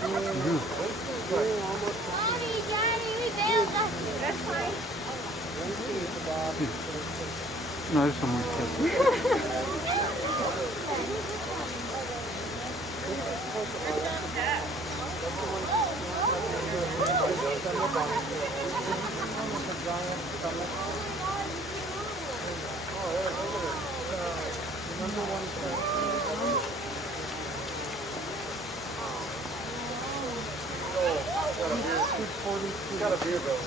Mommy, Daddy, we bailed us. That's fine. No, there's someone kid. Got a beer going.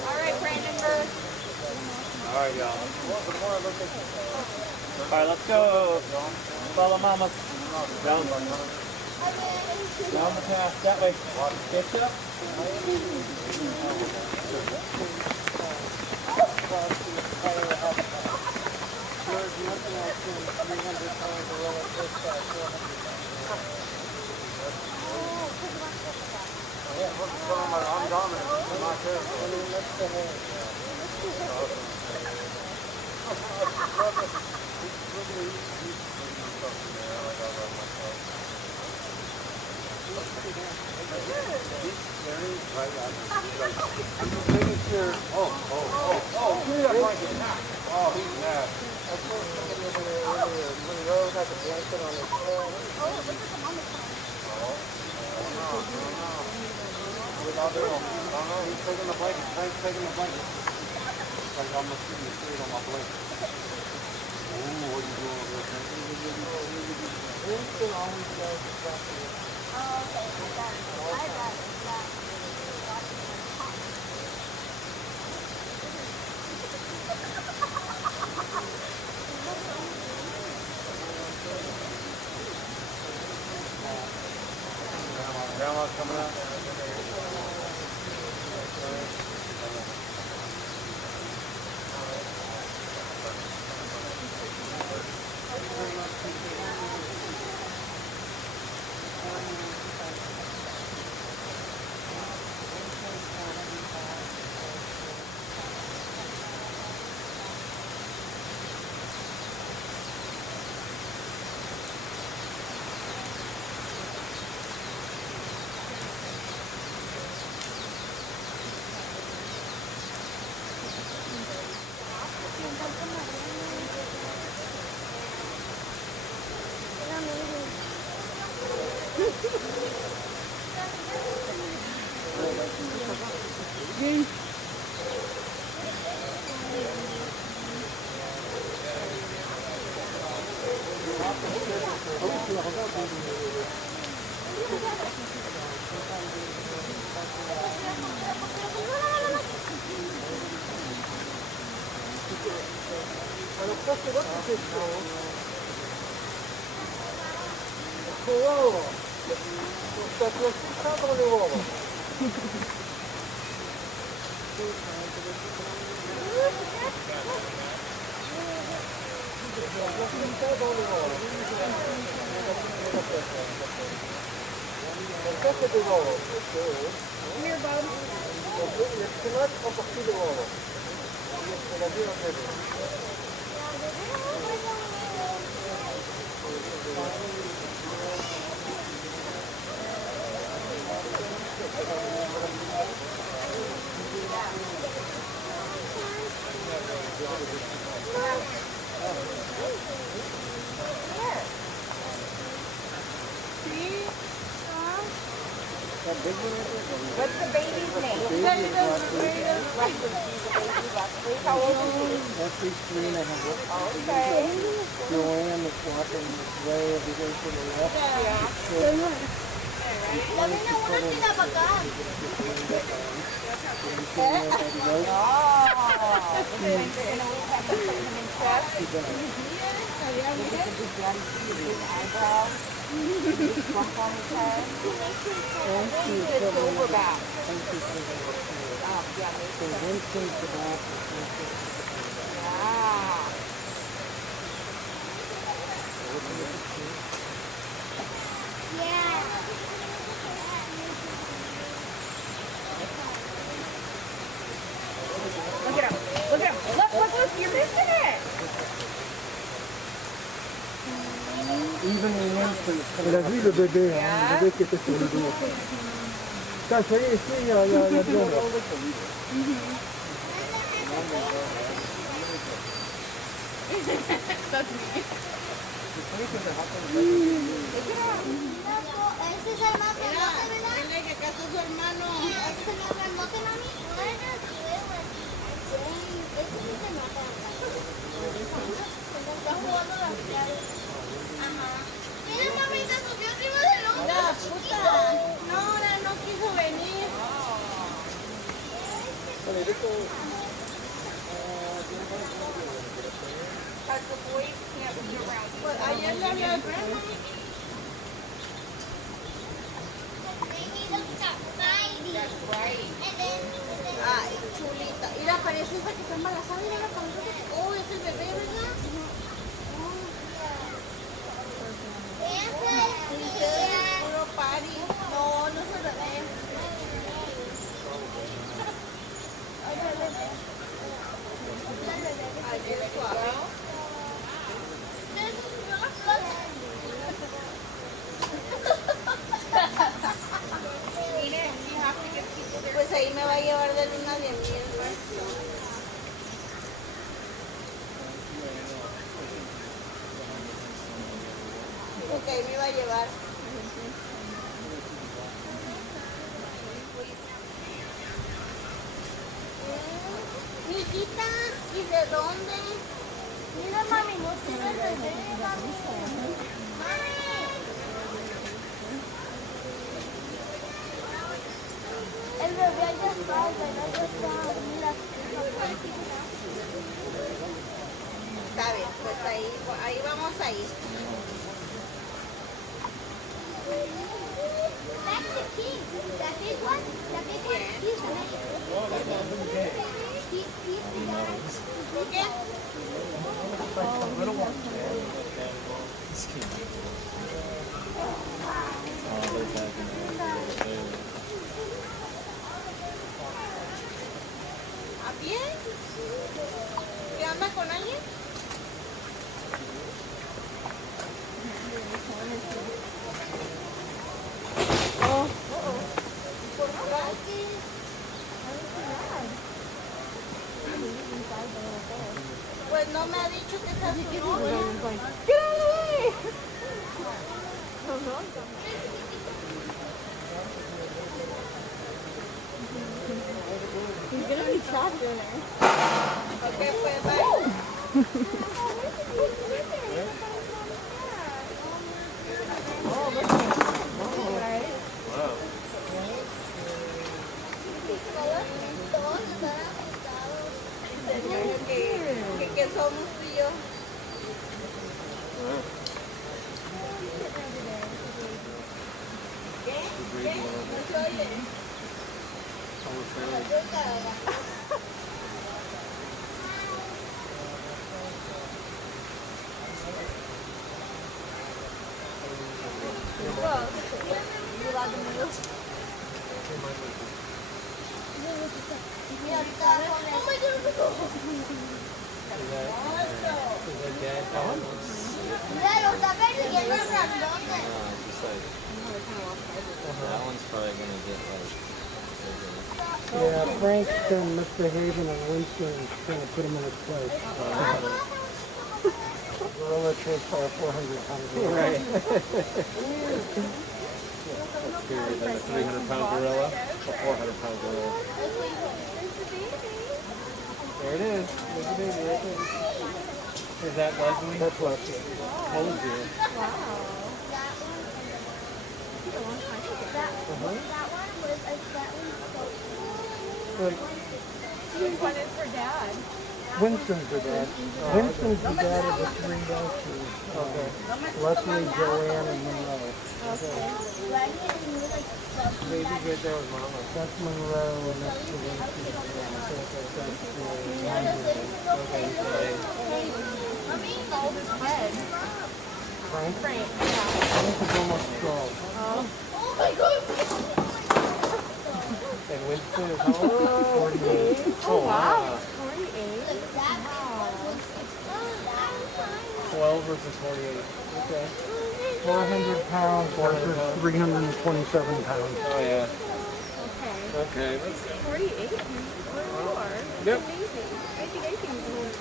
All right, Brandenburg. Alright, y'all. Alright, let's go. Follow Mama. Down. Down the path, that way. Catch up. I'm dominant. I'm not terrible. He's taking the blanket. Frank's taking the blanket. Like I'm shooting the straight on my blanket. Ooh, what are you doing over there, Frank? Grandma's coming out. Here, Bob. What's the baby's name? How old is he? She's 3.5. Okay. Joanne is walking way every day to the left. También a una tira para acá. Yeah. Look at him. Look at him. Look, you're missing it. Even in infants. Mira, lui le bébé, hein, le bébé qui était sur le dos. Putain, ça y est, ici, il y a de l'eau, là. That's me. Ese es el más grandote, ¿verdad? Dile que acá está su hermano. Ese es el más grandote, mami. Ese sí se nota. Está jugando las llaves. Ajá. Mira, mamita, subió arriba del hombre. La puta. Nora no quiso venir. Because the boys can't be around. But ayer le hablé al grandma. Baby looks at Spidey. That's right. And then Ay, chulita. Mira, parece esa que está embarazada. Mira la panza que... Oh, es el bebé, ¿verdad? ese Es puro party. No, no es el bebé. Ay, qué suave. Mire, pues ahí me va a llevar de luna de miel, ¿no? Ok, me va a llevar. Niquita, ¿y de dónde? Mira, mami, no tiene bebé, mami. Mami. El bebé allá está, el bebé allá está. Mira, Está bien, pues ahí vamos a ir. That's the king. That big one? That big one? He's the next. He's the next. ¿Por qué? ¿A pie? ¿Qué anda con alguien? Pues no me ha dicho que sea su novia. He's gonna be trapped in there. Ok, pues bye. Todos están asustados. Que somos tú y yo. ¿Qué? ¿Qué? No se oye. Mira, está con el... Mira, los tapetes y el más grandote. That one's probably gonna get like. Yeah, Frank's been misbehaving and Winston is trying to put him in his place. Gorilla chased by a 400-pound gorilla. Right. Like a 300-pound gorilla, a 400-pound gorilla. There it is. There's the baby right there. Is that Leslie? That's Leslie. Told you. But One is for Dad. Winston's the dad. Winston's the dad of the three donkeys. Okay. Leslie, Joanne, and Monroe. Baby's right there with Mama. That's Monroe, and that's the Winston. Frank? Frank. Frank is almost 12. And Winston is how old? 48. Oh, wow. 48. 12 versus 48. Okay. 400 pounds versus 327 pounds. Oh, yeah. Okay. Okay, let's go. 48 or more. Yep. Amazing. I think I can do it.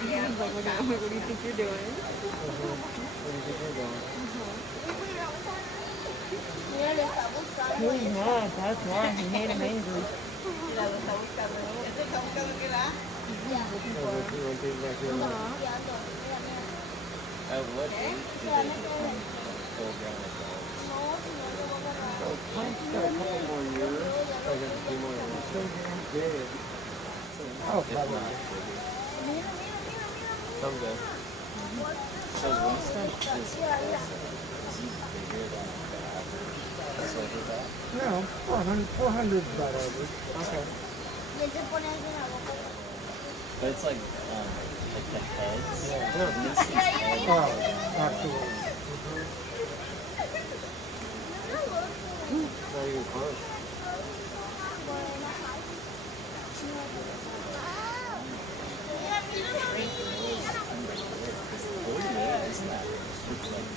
He's like, look at me, what do you think you're doing? What do you think you're doing? He's mad, that's why he made him angry. As Leslie, full ground adult. Frank's got a couple more years. I guess a few more years. So damn big. Oh, probably. Someday. So Winston is bigger than the average silver bat? No, 400 is about average. Okay. But it's like the heads. Yeah. Winston's head. Oh, absolutely. Not even close.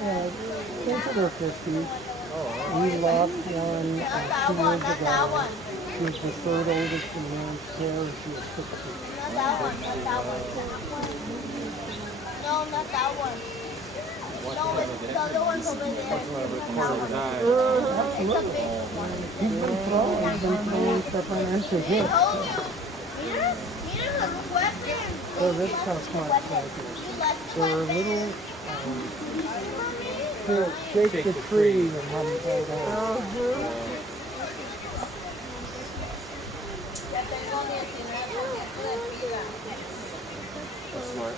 Yeah, into their 50s. We lost one 2 years ago. She was the third oldest in man's care. She was 60. Not that one. No, not that one. No, it's the other one's over there. Absolutely. He's been throwing stuff on into hit. So this how smart Frank is. They're a little, they'll shake the tree and have them fall down. That's smart.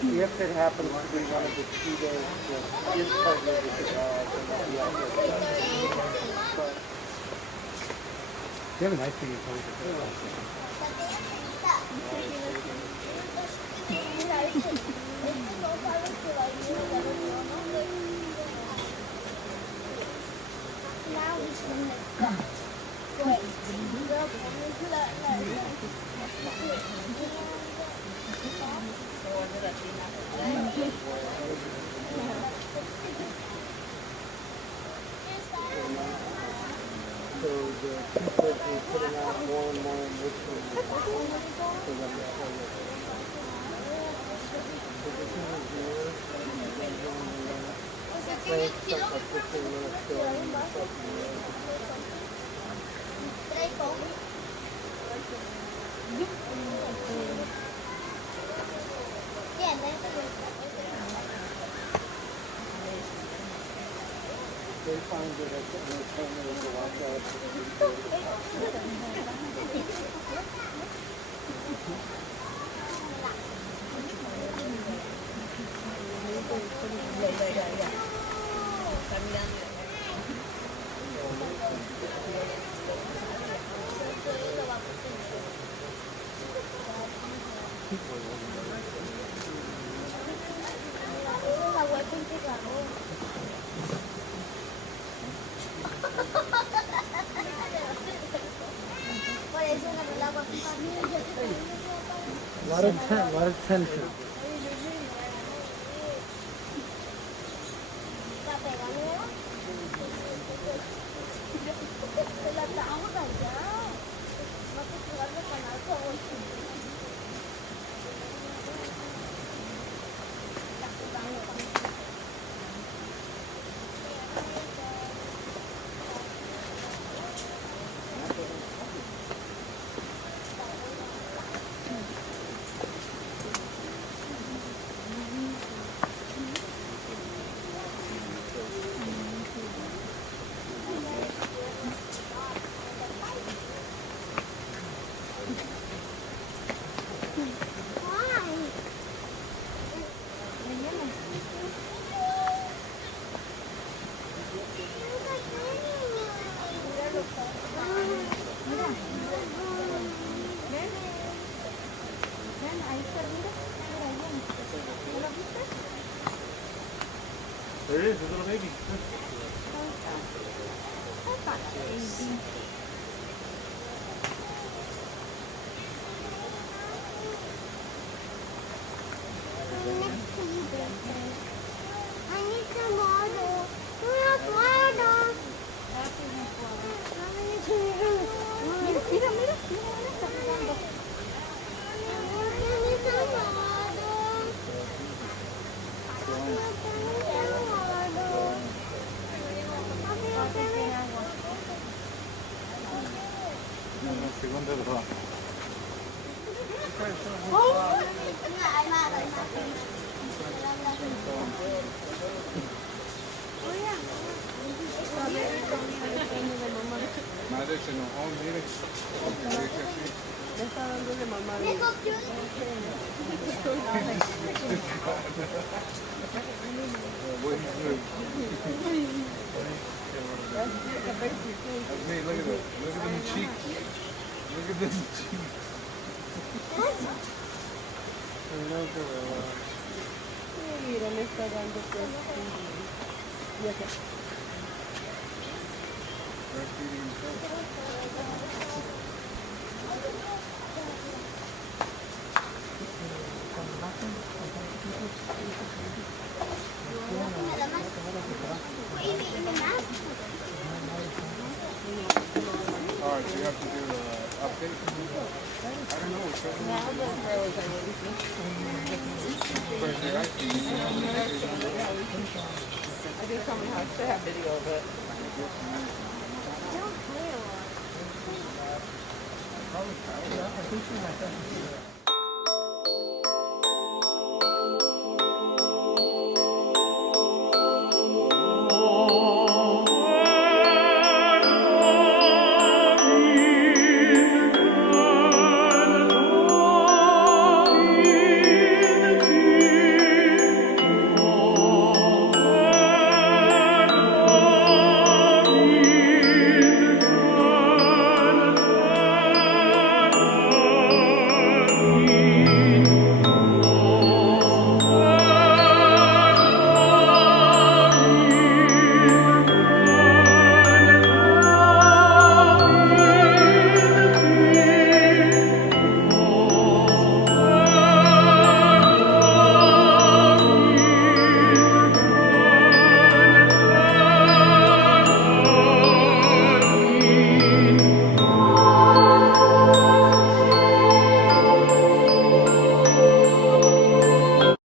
If it happens to be one of the 2 days that is pregnant with the dog, then they'll be out there. But you have a nice thing in front of So the people are putting out more and more enrichment. So that they're Frank spent like 15 minutes going himself in the road. They find it as an entertainment to watch out. Por eso ganó la guapa. lot of tension. Está pegando, ¿verdad? Se la estamos allá. No te jugarlo con algo. There it is, a little baby. I need some water. Water. Mira, mira, mira, mira, está jugando. I need some water. Segunda verdad. Madre se enojó, mire. Le está dando de mamá. That's me, look at that. Look at them cheeks. Look at them cheeks. Mira, le está dando pues. Y acá. Breastfeeding himself. Alright, so you have to do an update. I don't know. I did tell me how to have video of it. I think she might have to do that.